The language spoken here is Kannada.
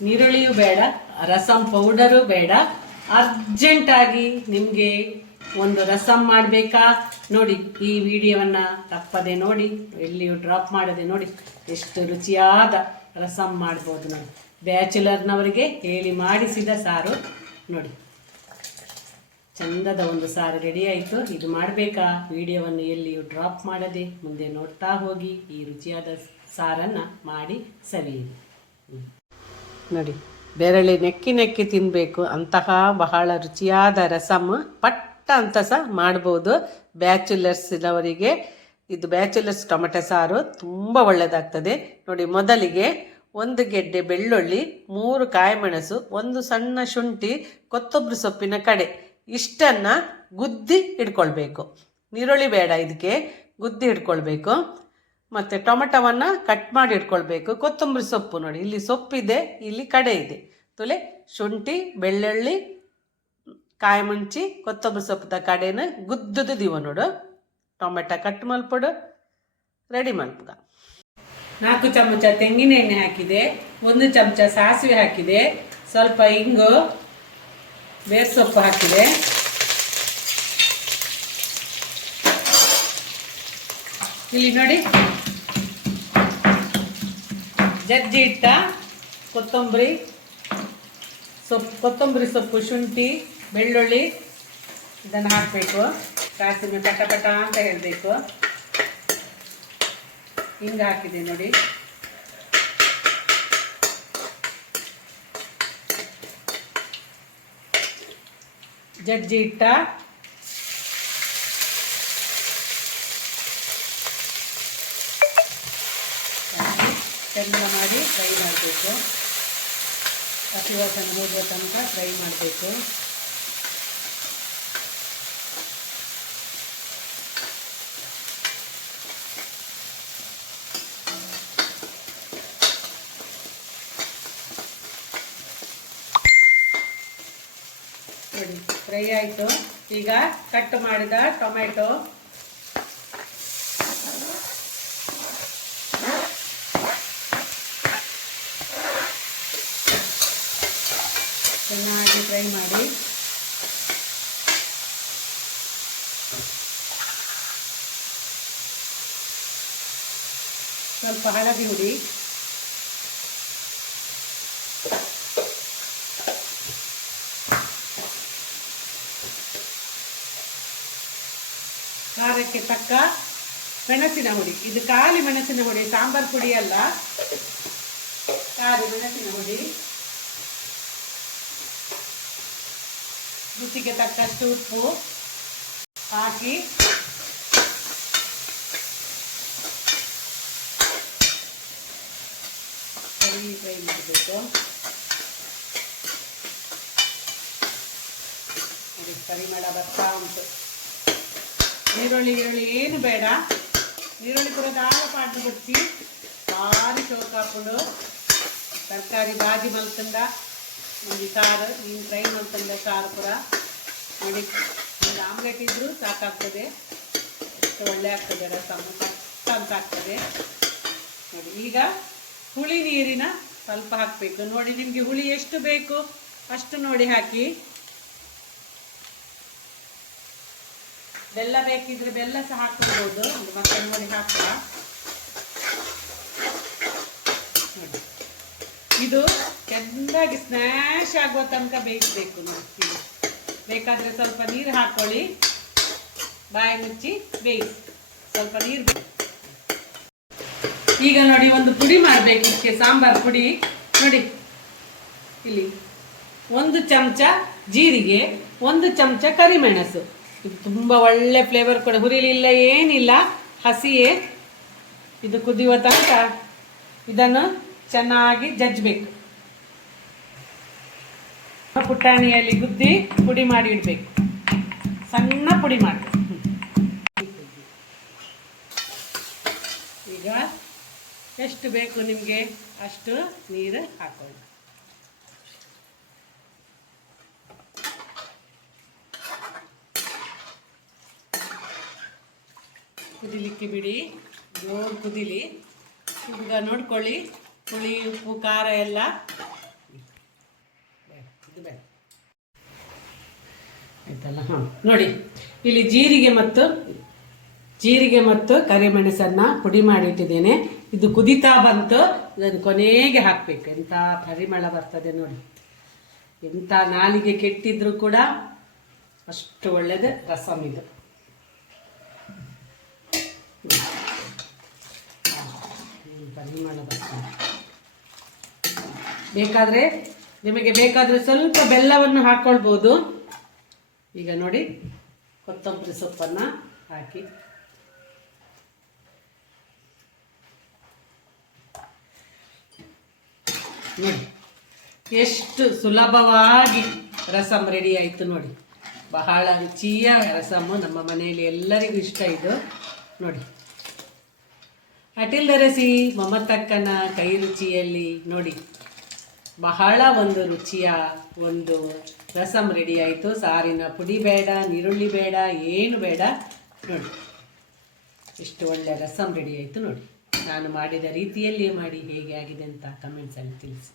ನೀರುಳ್ಳಿಯೂ ಬೇಡ, ರಸಂ ಪೌಡರು ಬೇಡ. ಅರ್ಜೆಂಟಾಗಿ ನಿಮಗೆ ಒಂದು ರಸಂ ಮಾಡಬೇಕಾ? ನೋಡಿ, ಈ ವಿಡಿಯೋವನ್ನು ತಪ್ಪದೆ ನೋಡಿ, ಎಲ್ಲಿಯೂ ಡ್ರಾಪ್ ಮಾಡದೆ ನೋಡಿ, ಎಷ್ಟು ರುಚಿಯಾದ ರಸಂ ಮಾಡ್ಬೋದು ನೋಡಿ. ಬ್ಯಾಚುಲರ್ನವರಿಗೆ ಹೇಳಿ ಮಾಡಿಸಿದ ಸಾರು, ನೋಡಿ. ಚಂದದ ಒಂದು ಸಾರು ರೆಡಿ ಆಯಿತು. ಇದು ಮಾಡಬೇಕಾ? ವಿಡಿಯೋವನ್ನು ಎಲ್ಲಿಯೂ ಡ್ರಾಪ್ ಮಾಡದೆ ಮುಂದೆ ನೋಡ್ತಾ ಹೋಗಿ ಈ ರುಚಿಯಾದ ಸಾರನ್ನು ಮಾಡಿ ಸವಿಯಿರಿ. ನೋಡಿ, ಬೆರಳಿ ನೆಕ್ಕಿ ನೆಕ್ಕಿ ತಿನ್ನಬೇಕು ಅಂತಹ ಬಹಳ ರುಚಿಯಾದ ರಸಮ್ ಪಟ್ಟ ಅಂತ ಸಹ ಮಾಡ್ಬೋದು. ಬ್ಯಾಚುಲರ್ಸ್ನವರಿಗೆ ಇದು ಬ್ಯಾಚುಲರ್ಸ್ ಟೊಮೆಟೊ ಸಾರು ತುಂಬ ಒಳ್ಳೆಯದಾಗ್ತದೆ ನೋಡಿ, ಮೊದಲಿಗೆ ಒಂದು ಗೆಡ್ಡೆ ಬೆಳ್ಳುಳ್ಳಿ, ಮೂರು ಕಾಯಿಮೆಣಸು, ಒಂದು ಸಣ್ಣ ಶುಂಠಿ, ಕೊತ್ತಂಬರಿ ಸೊಪ್ಪಿನ ಕಡೆ ಇಷ್ಟನ್ನು ಗುದ್ದಿ ಇಟ್ಕೊಳ್ಬೇಕು ನೀರುಳ್ಳಿ ಬೇಡ ಇದಕ್ಕೆ, ಗುದ್ದಿ ಇಟ್ಕೊಳ್ಬೇಕು ಮತ್ತು ಟೊಮೆಟೊವನ್ನು ಕಟ್ ಮಾಡಿ ಇಟ್ಕೊಳ್ಬೇಕು. ಕೊತ್ತಂಬರಿ ಸೊಪ್ಪು ನೋಡಿ. ಇಲ್ಲಿ ಸೊಪ್ಪಿದೆ, ಇಲ್ಲಿ ಕಡೆ ಇದೆ. ತುಲೆ ಶುಂಠಿ, ಬೆಳ್ಳುಳ್ಳಿ ಕಾಯಿ ಮುಂಚಿ ಕೊತ್ತಂಬರಿ ಸೊಪ್ಪದ ಕಡೆನ ಗುದ್ದದ ದಿವ ನೋಡು. ಟೊಮೆಟೊ ಕಟ್ ಮಲ್ಪಡು ರೆಡಿ ಮಲ್ಪುಗ. ನಾಲ್ಕು ಚಮಚ ತೆಂಗಿನ ಎಣ್ಣೆ ಹಾಕಿದೆ. ಒಂದು ಚಮಚ ಸಾಸಿವೆ ಹಾಕಿದೆ. ಸ್ವಲ್ಪ ಇಂಗು ಬೇರ್ ಸೊಪ್ಪು ಹಾಕಿದೆ. ಇಲ್ಲಿ ನೋಡಿ. ಜಜ್ಜಿ ಇಟ್ಟ ಕೊತ್ತಂಬರಿ ಸೊಪ್ಪು ಕೊತ್ತಂಬರಿ ಸೊಪ್ಪು, ಶುಂಠಿ, ಬೆಳ್ಳುಳ್ಳಿ, ಇದನ್ನು ಹಾಕಬೇಕು. ಕಾಸಿನ ಪಟ ಪಟ ಅಂತ ಹೇಳಬೇಕು. ಹಿಂಗೆ ಹಾಕಿದೆ ನೋಡಿ. ಜಜ್ಜಿ ಇಟ್ಟ ಚೆಂದ ಮಾಡಿ ಫ್ರೈ ಮಾಡಬೇಕು. ಹಸಿ ವಾಸನೆ ಹೋಗುವ ತನಕ ಫ್ರೈ ಮಾಡಬೇಕು. ಫ್ರೈ ಆಯಿತು. ಈಗ ಕಟ್ ಮಾಡಿದ ಟೊಮೆಟೊ ಚೆನ್ನಾಗಿ ಫ್ರೈ ಮಾಡಿ. ಸ್ವಲ್ಪ ಹಳದಿ ಹುಡಿ. ಖಾರಕ್ಕೆ ತಕ್ಕ ಮೆಣಸಿನ ಹುಡಿ. ಇದು ಖಾಲಿ ಮೆಣಸಿನ ಹುಡಿ, ಸಾಂಬಾರ್ ಪುಡಿ ಅಲ್ಲ. ಖಾಲಿ ಮೆಣಸಿನ ಹುಡಿ. ರುಚಿಗೆ ತಕ್ಕಷ್ಟು ಉಪ್ಪು ಹಾಕಿ ಸರಿ ಫ್ರೈ ಮಾಡಬೇಕು ನೋಡಿ ಪರಿಮಳ ಬರ್ತಾ ಉಂಟು ನೀರುಳ್ಳಿ ಈರುಳ್ಳಿ ಏನು ಬೇಡ ನೀರುಳ್ಳಿ ಪೂರ ದಾಳ ಪಾಟು ಕೊಚ್ಚಿ ಭಾರಿ ಶೋಕಾಪುಡು ತರಕಾರಿ ಬಾಜಿ ಮಲ್ತಂಡ ಒಂದು ಸಾರು ನೀನು ಫ್ರೈ ಮಲ್ತಂಡ ಸಾರು ಪುರ. ನೋಡಿ, ಒಂದು ಆಮ್ಲೆಟ್ ಇದ್ದರೂ ಸಾಕಾಗ್ತದೆ. ಎಷ್ಟು ಒಳ್ಳೆ ಆಗ್ತದೆ ರಸಮ್ಮು ಕಷ್ಟ ಅಂತ ಆಗ್ತದೆ. ನೋಡಿ, ಈಗ ಹುಳಿ ನೀರಿನ ಸ್ವಲ್ಪ ಹಾಕಬೇಕು. ನೋಡಿ, ನಿಮಗೆ ಹುಳಿ ಎಷ್ಟು ಬೇಕು ಅಷ್ಟು ನೋಡಿ ಹಾಕಿ. ಬೆಲ್ಲ ಬೇಕಿದ್ರೆ ಬೆಲ್ಲ ಸಹ ಹಾಕ್ಬೋದು ಒಂದು ಮತ್ತೆ ನೋಡಿ ಹಾಕುವ ಇದು ಚೆಂದಾಗಿ ಸ್ನ್ಯಾಶ್ ಆಗುವ ತನಕ ಬೇಯಿಸಬೇಕು ನಾವು ಬೇಕಾದರೆ ಸ್ವಲ್ಪ ನೀರು ಹಾಕೊಳ್ಳಿ. ಬಾಯಿ ಮುಚ್ಚಿ ಬೇಯಿಸಿ. ಸ್ವಲ್ಪ ನೀರು. ಈಗ ನೋಡಿ ಒಂದು ಪುಡಿ ಮಾಡಬೇಕು ಇದಕ್ಕೆ, ಸಾಂಬಾರ್ ಪುಡಿ. ನೋಡಿ. ಇಲ್ಲಿ ಒಂದು ಚಮಚ ಜೀರಿಗೆ, ಒಂದು ಚಮಚ ಕರಿಮೆಣಸು. ಇದು ತುಂಬ ಒಳ್ಳೆ ಫ್ಲೇವರ್ ಕೂಡ. ಹುರಿಲಿಲ್ಲ ಏನಿಲ್ಲ, ಹಸಿಯೇ. ಇದು ಕುದಿಯುವ ತನಕ ಇದನ್ನು ಚೆನ್ನಾಗಿ ಜಜ್ಬೇಕು ಪುಟಾಣಿಯಲ್ಲಿ ಗುದ್ದಿ ಪುಡಿ ಮಾಡಿ ಇಡಬೇಕು. ಸಣ್ಣ ಪುಡಿ ಮಾಡಿ. ಈಗ ಎಷ್ಟು ಬೇಕು ನಿಮಗೆ? ಅಷ್ಟು ನೀರು ಹಾಕೊಳ್ಳಿ. ಕುದಿಲಿಕ್ಕೆ ಬಿಡಿ. ಜೋರು ಕುದಿಲಿ. ಈಗ ನೋಡ್ಕೊಳ್ಳಿ, ಹುಳಿ, ಉಪ್ಪು, ಖಾರ ಎಲ್ಲ ಆಯ್ತಲ್ಲ? ಹಾಂ, ನೋಡಿ, ಇಲ್ಲಿ ಜೀರಿಗೆ ಮತ್ತು ಜೀರಿಗೆ ಮತ್ತು ಕರಿಮೆಣಸನ್ನ ಪುಡಿ ಮಾಡಿಟ್ಟಿದ್ದೇನೆ. ಇದು ಕುದಿತಾ ಬಂತು, ಇದನ್ನು ಕೊನೆಗೆ ಹಾಕಬೇಕು. ಎಂಥ ಪರಿಮಳ ಬರ್ತದೆ ನೋಡಿ. ಎಂಥ ನಾಲಿಗೆ ಕೆಟ್ಟಿದ್ರೂ ಕೂಡ ಅಷ್ಟು ಒಳ್ಳೆಯದು ರಸಮ್ ಇದು. ಪರಿಮಳ ಬರ್ತದೆ. ಬೇಕಾದರೆ ನಿಮಗೆ ಬೇಕಾದರೆ ಸ್ವಲ್ಪ ಬೆಲ್ಲವನ್ನು ಹಾಕ್ಕೊಳ್ಬೋದು ಈಗ ನೋಡಿ, ಕೊತ್ತಂಬರಿ ಸೊಪ್ಪನ್ನು ಹಾಕಿ. ನೋಡಿ, ಎಷ್ಟು ಸುಲಭವಾಗಿ ರಸಮ್ ರೆಡಿ ಆಯಿತು ನೋಡಿ. ಬಹಳ ರುಚಿಯ ರಸಮ್ಮು ನಮ್ಮ ಮನೆಯಲ್ಲಿ ಎಲ್ಲರಿಗೂ ಇಷ್ಟ ಇದು. ನೋಡಿ. ಅಟಿಲ್ ದರಸಿ ಮಮತಕ್ಕನ ಕೈ ರುಚಿಯಲ್ಲಿ ನೋಡಿ. ಬಹಳ ಒಂದು ರುಚಿಯ ಒಂದು ರಸಮ್ ರೆಡಿ ಆಯಿತು. ಸಾರಿನ ಪುಡಿ ಬೇಡ ನೀರುಳ್ಳಿ ಬೇಡ, ಏನು ಬೇಡ. ನೋಡಿ, ಎಷ್ಟು ಒಳ್ಳೆ ರಸಂ ರೆಡಿ ಆಯಿತು ನೋಡಿ. ನಾನು ಮಾಡಿದ ರೀತಿಯಲ್ಲಿ ಮಾಡಿ ಹೇಗೆ ಆಗಿದೆ ಅಂತ ಕಮೆಂಟ್ಸಲ್ಲಿ ತಿಳಿಸಿ.